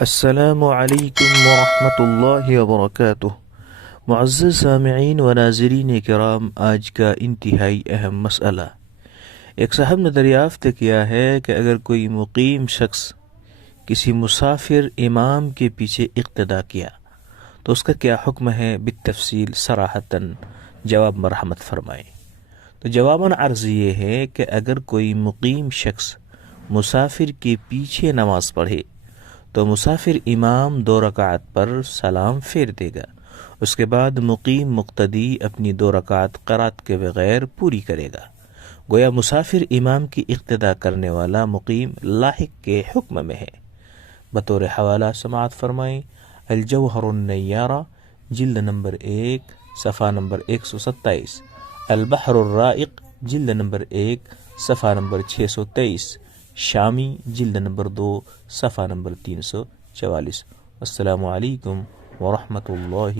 السلام علیکم ورحمۃ اللہ وبرکاتہ۔ معزز سامعین و ناظرین کرام، آج کا انتہائی اہم مسئلہ، ایک صاحب نے دریافت کیا ہے کہ اگر کوئی مقیم شخص کسی مسافر امام کے پیچھے اقتدا کیا تو اس کا کیا حکم ہے؟ بالتفصیل صراحتاً جواب مرحمت فرمائیں۔ تو جواباً عرض یہ ہے کہ اگر کوئی مقیم شخص مسافر کے پیچھے نماز پڑھے تو مسافر امام 2 رکعت پر سلام پھیر دے گا، اس کے بعد مقیم مقتدی اپنی 2 رکعت قرات کے بغیر پوری کرے گا۔ گویا مسافر امام کی اقتدا کرنے والا مقیم لاحق کے حکم میں ہے۔ بطور حوالہ سماعت فرمائیں الجوہر النیارہ، جلد نمبر 1 صفحہ نمبر 127، البحر الرائق، جلد نمبر 1 صفحہ نمبر 623، شامی، جلد نمبر 2 صفحہ نمبر 344۔ السلام علیکم ورحمۃ اللہ